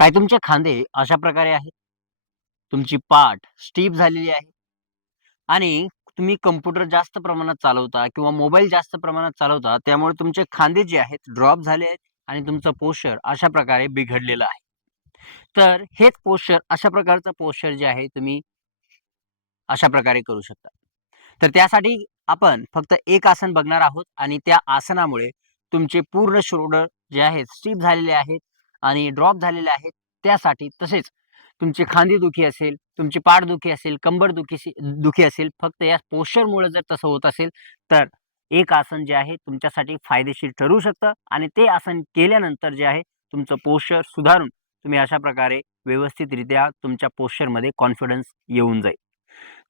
काय तुमचे खांदे अशा प्रकारे आहेत? तुमची पाठ स्टीप झालेली आहे? आणि तुम्ही कम्प्युटर जास्त प्रमाणात चालवता किंवा मोबाईल जास्त प्रमाणात चालवता त्यामुळे तुमचे खांदे जे आहेत ड्रॉप झाले आहेत आणि तुमचं पोश्चर अशा प्रकारे बिघडलेलं आहे. तर हेच पोश्चर अशा प्रकारचं पोश्चर जे आहे तुम्ही अशा प्रकारे करू शकता. तर त्यासाठी आपण फक्त एक आसन बघणार आहोत आणि त्या आसनामुळे तुमचे पूर्ण शोल्डर जे आहेत स्टीप झालेले आहेत आणि ड्रॉप झालेले आहेत त्यासाठी तसेच तुमची खांदी दुखी असेल तुमची पाठ दुखी असेल कंबर दुखी दुखी असेल फक्त या पोश्चरमुळे जर तसं होत असेल तर एक आसन जे आहे तुमच्यासाठी फायदेशीर ठरू शकतं आणि ते आसन केल्यानंतर जे आहे तुमचं पोश्चर सुधारून तुम्ही अशा प्रकारे व्यवस्थितरित्या तुमच्या पोश्चरमध्ये कॉन्फिडन्स येऊन जाईल.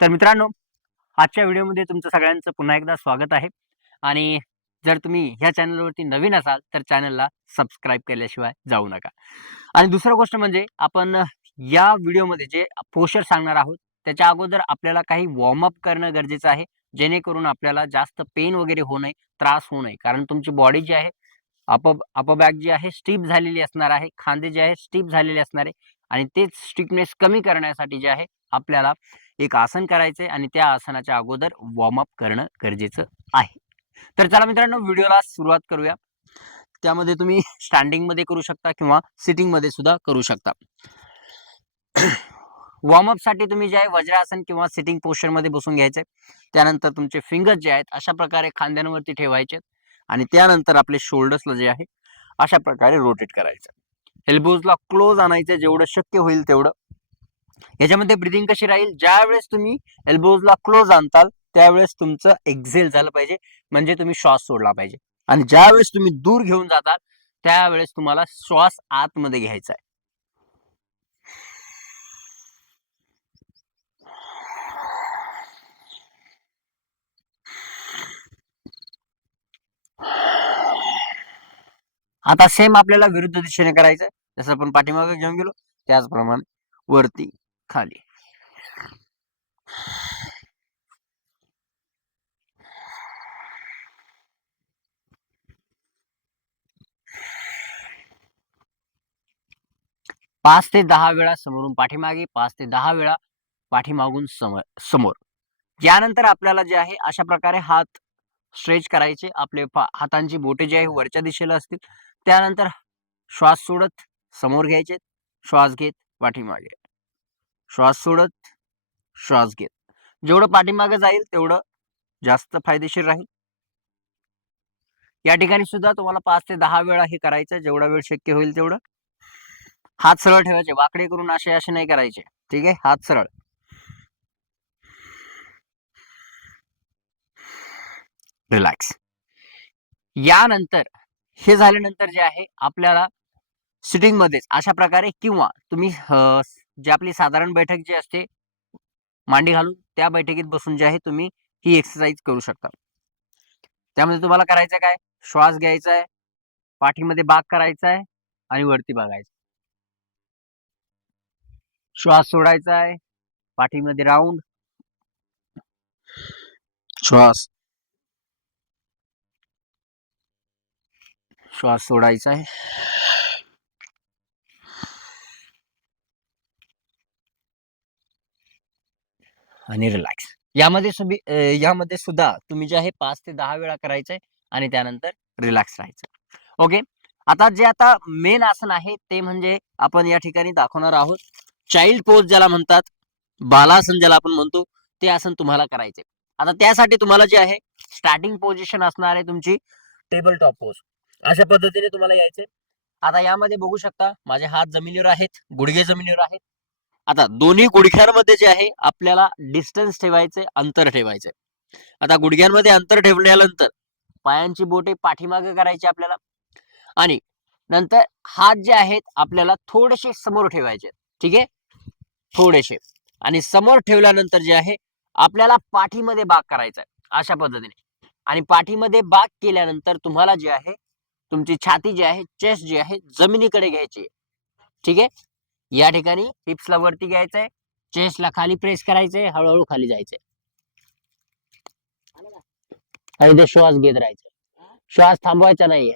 तर मित्रांनो आजच्या व्हिडिओमध्ये तुमचं सगळ्यांचं पुन्हा एकदा स्वागत आहे आणि जर तुम्ही ह्या चॅनलवरती नवीन असाल तर चॅनलला सबस्क्राईब केल्याशिवाय जाऊ नका. आणि दुसरं गोष्ट म्हणजे आपण या व्हिडिओमध्ये जे पोश्चर सांगणार आहोत त्याच्या अगोदर आपल्याला काही वॉर्मअप करणं गरजेचं आहे जेणेकरून आपल्याला जास्त पेन वगैरे होऊ नये त्रास होऊ नये. कारण तुमची बॉडी जी आहे अप अपबॅक जी आहे स्टीप झालेली असणार आहे खांदे जे आहे स्टीप झालेले असणार आहे. आणि तेच स्टिफनेस कमी करण्यासाठी जे आहे आपल्याला एक आसन करायचंय आणि त्या आसनाच्या अगोदर वॉर्मअप करणं गरजेचं आहे. तर चला मित्रांनो व्हिडिओला सुरुवात करूया. त्यामध्ये तुम्ही स्टँडिंगमध्ये करू शकता किंवा सिटिंगमध्ये सुद्धा करू शकता. वॉर्मअपसाठी तुम्ही जे आहे वज्रासन किंवा सिटिंग पोस्चरमध्ये बसून घ्यायचे. त्यानंतर तुमचे फिंगर्स जे आहेत अशा प्रकारे खांद्यांवरती ठेवायचे आणि त्यानंतर आपले शोल्डर्सला जे आहे अशा प्रकारे रोटेट करायचं. एल्बोजला क्लोज आणायचं जेवढं शक्य होईल तेवढं. याच्यामध्ये ब्रिदिंग कशी राहील? ज्यावेळेस तुम्ही एल्बोजला क्लोज आणताल त्यावेळेस तुमचं एक्झेल झालं पाहिजे. म्हणजे तुम्ही श्वास सोडला पाहिजे. आणि ज्यावेळेस तुम्ही दूर घेऊन जातात त्यावेळेस तुम्हाला श्वास आतमध्ये घ्यायचा आहे. आता सेम आपल्याला विरुद्ध दिशेने करायचं जसं आपण पाठीमागे घेऊन गेलो त्याचप्रमाणे वरती खाली. पाच ते दहा वेळा समोरून पाठीमागे पाच ते दहा वेळा पाठीमागून समोर समोर. यानंतर आपल्याला जे आहे अशा प्रकारे हात स्ट्रेच करायचे. आपले हातांची बोटे जे आहे वरच्या दिशेला असतील. त्यानंतर श्वास सोडत समोर घ्यायचे. श्वास घेत पाठीमागे. श्वास सोडत श्वास घेत. जेवढं पाठीमागे जाईल तेवढं जास्त फायदेशीर राहील. या ठिकाणी सुद्धा तुम्हाला पाच ते दहा वेळा हे करायचं जेवढा वेळ शक्य होईल तेवढं. हात सरळ ठेवायचे. वाकडे करून असे असे नाही करायचे. ठीक आहे? हात सरळ. रिलॅक्स यानंतर हे झाल्यानंतर जे आहे आपल्याला सिटिंग मध्येच अशा प्रकारे किंवा तुम्ही जे आपली साधारण बैठक जी असते मांडी घालून त्या बैठकीत बसून जे आहे तुम्ही ही एक्सरसाइज करू शकता. त्यामध्ये तुम्हाला करायचं काय? श्वास घ्यायचा आहे पाठीमध्ये बाग करायचा आहे आणि वरती बघायचं श्वास सोडायचा आहे. पाठीमध्ये राऊंड. श्वास. श्वास सोडायचा आहे. आणि रिलॅक्स यामध्ये यामध्ये सुद्धा तुम्ही जे आहे पाच ते दहा वेळा करायचंय आणि त्यानंतर रिलॅक्स राहायचं. ओके आता जे आता मेन आसन आहे ते म्हणजे आपण या ठिकाणी दाखवणार आहोत. चाइल्ड पोज ज्याला म्हणतात बालासन ज्याला आपण म्हणतो ते आसन तुम्हाला करायचे आता त्यासाठी तुम्हाला जे आहे स्टार्टिंग पोझिशन असणार आहे तुमची टेबल टॉप पोज अशा पद्धतीने तुम्हाला यायचे आता यामध्ये बघू शकता माझे हात जमिनीवर आहेत गुडघे जमिनीवर आहेत. आता दोन्ही गुडघ्यांमध्ये जे आहे आपल्याला डिस्टन्स ठेवायचे अंतर ठेवायचे आता गुडघ्यांमध्ये अंतर ठेवल्यानंतर पायांची बोटे पाठीमागे करायची आपल्याला. आणि नंतर हात जे आहेत आपल्याला थोडेसे समोर ठेवायचे ठीक आहे? थोडेसे. आणि समोर ठेवल्यानंतर जे आहे आपल्याला पाठीमध्ये बाग करायचा आहे अशा पद्धतीने. आणि पाठीमध्ये बाग केल्यानंतर तुम्हाला जे आहे तुमची छाती जी आहे चेस्ट जी आहे जमिनीकडे घ्यायची ठीक आहे? या ठिकाणी हिप्सला वरती घ्यायचंय चेस्टला खाली प्रेस करायचंय हळूहळू खाली जायचंय. आणि ते श्वास घेत राहायचं. श्वास थांबवायचा नाहीये.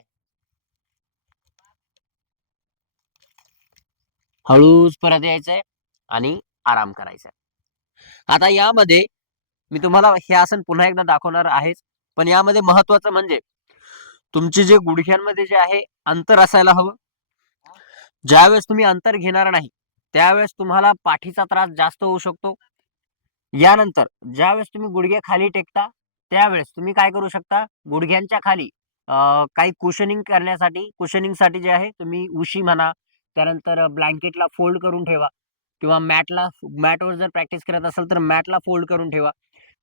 हळूच परत यायचंय. आणि आराम करायचा आता यामध्ये मी तुम्हाला हे आसन पुन्हा एकदा दाखवणार आहेच पण यामध्ये महत्वाचं म्हणजे तुमचे जे गुडघ्यांमध्ये जे आहे अंतर असायला हवं. ज्यावेळेस तुम्ही अंतर घेणार नाही त्यावेळेस तुम्हाला पाठीचा त्रास जास्त होऊ शकतो. यानंतर ज्यावेळेस तुम्ही गुडघे खाली टेकता त्यावेळेस तुम्ही काय करू शकता? गुडघ्यांच्या खाली काही कुशनिंग करण्यासाठी कुशनिंगसाठी जे आहे तुम्ही उशी म्हणा त्यानंतर ब्लँकेटला फोल्ड करून ठेवा. किंवा मॅटला मॅटवर जर प्रॅक्टिस करत असाल तर मॅटला फोल्ड करून ठेवा.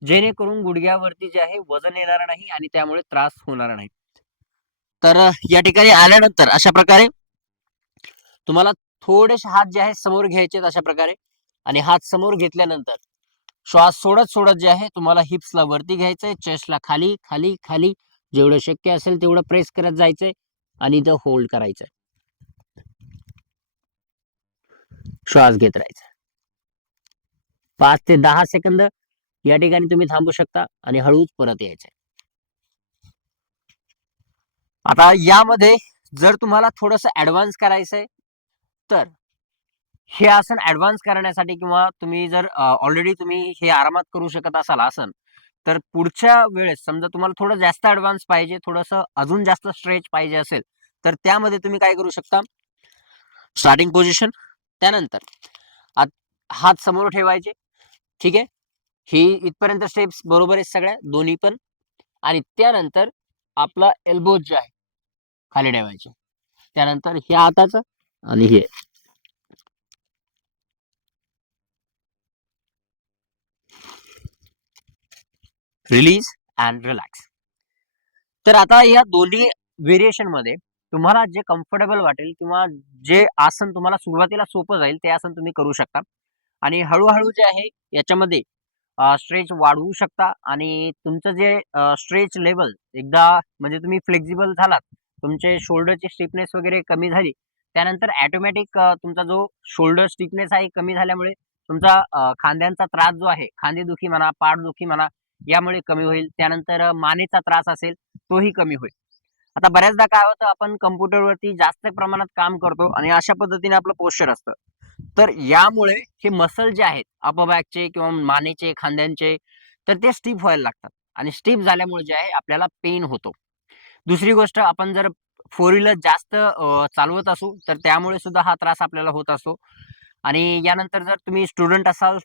जेणेकरून गुडघ्यावरती जे आहे वजन येणार नाही आणि त्यामुळे त्रास होणार नाही. तर या ठिकाणी आल्यानंतर अशा प्रकारे तुम्हाला थोडेसे हात जे आहे समोर घ्यायचे अशा प्रकारे आणि हात समोर घेतल्यानंतर श्वास सोडत सोडत जे आहे तुम्हाला हिप्सला वरती घ्यायचंय चेस्टला खाली खाली खाली. जेवढं शक्य असेल तेवढं प्रेस करत जायचंय आणि इथं होल्ड करायचंय श्वास घेत राहायचा. पाच ते दहा सेकंद या ठिकाणी तुम्ही थांबू शकता आणि हळूच परत यायचे. आता यामध्ये जर तुम्हाला थोडस ऍडव्हान्स करायचंय तर हे आसन ऍडव्हान्स करण्यासाठी किंवा तुम्ही जर ऑलरेडी तुम्ही हे आरामात करू शकत असाल आसन तर पुढच्या वेळेस समजा तुम्हाला थोडं जास्त ऍडव्हान्स पाहिजे थोडस अजून जास्त स्ट्रेच पाहिजे असेल तर त्यामध्ये तुम्ही काय करू शकता? स्टार्टिंग पोझिशन त्यानंतर आत- हात समोर ठेवायचे. ठीक आहे? ही इथपर्यंत स्टेप्स बरोबर आहेत सगळ्या दोन्ही पण. आणि त्यानंतर आपला एल्बोज जे आहे खाली ठेवायचे. त्यानंतर हे हाताचं आणि हे. रिलीज अँड रिलॅक्स तर आता या दोन्ही व्हेरिएशनमध्ये तुम्हाला जे कम्फर्टेबल वाटेल किंवा जे आसन तुम्हाला सुरुवातीला सोपं जाईल ते आसन तुम्ही करू शकता. आणि हळूहळू जे आहे याच्यामध्ये स्ट्रेच वाढवू शकता आणि तुमचं जे स्ट्रेच लेवल एकदा म्हणजे तुम्ही फ्लेक्झिबल झालात तुमचे शोल्डरची स्टिफनेस वगैरे कमी झाली त्यानंतर ॲटोमॅटिक तुमचा जो शोल्डर स्टिफनेस आहे कमी झाल्यामुळे तुमचा खांद्यांचा त्रास जो आहे खांदेदुखी म्हणा पाठदुखी म्हणा यामुळे कमी होईल. त्यानंतर मानेचा त्रास असेल तोही कमी होईल. आता बऱ्याचदा काय होतं आपण कम्प्युटरवरती जास्त प्रमाणात काम करतो आणि अशा पद्धतीने आपलं पोस्चर असतं. तर यामुळे हे मसल जे आहेत अपबॅकचे किंवा मानेचे खांद्यांचे तर ते स्टीप व्हायला लागतात. आणि स्टीप झाल्यामुळे जे आहे आपल्याला पेन होतो. दुसरी गोष्ट आपण जर फोर व्हीलर जास्त चालवत असू तर त्यामुळे सुद्धा हा त्रास आपल्याला होत असतो. आणि यानंतर जर तुम्ही स्टुडंट असाल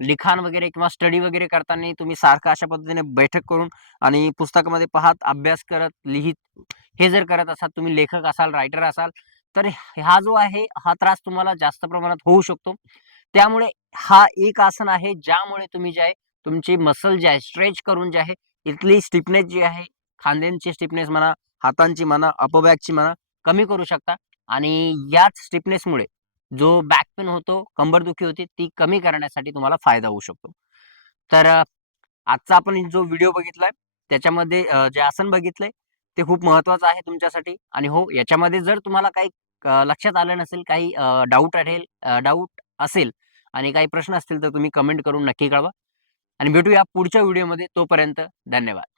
लिखाण वगैरे किंवा स्टडी वगैरे करताना तुम्ही सारखं अशा पद्धतीने बैठक करून आणि पुस्तकामध्ये पाहत अभ्यास करत लिहित हे जर करत असाल तुम्ही लेखक असाल रायटर असाल तर हा जो आहे हा त्रास तुम्हाला जास्त प्रमाणात होऊ शकतो. त्यामुळे हा एक आसन आहे ज्यामुळे तुम्ही जे आहे तुमची मसल जे आहे स्ट्रेच करून जे आहे इथली स्टिफनेस जी आहे खांद्यांची स्टिफनेस म्हणा हातांची म्हणा अपबॅकची म्हणा कमी करू शकता. आणि याच स्टिफनेसमुळे जो बॅक पेन होतो कंबरदुखी होती ती कमी करण्यासाठी तुम्हाला फायदा होऊ शकतो. तर आजचा आपण जो व्हिडिओ बघितलाय त्याच्यामध्ये जे आसन बघितलंय ते खूप महत्वाचं आहे तुमच्यासाठी. आणि हो याच्यामध्ये जर तुम्हाला काही लक्षात आलं नसेल काही डाऊट आढेल डाऊट असेल आणि काही प्रश्न असतील तर तुम्ही कमेंट करून नक्की कळवा. आणि भेटूया पुढच्या व्हिडिओमध्ये तोपर्यंत धन्यवाद.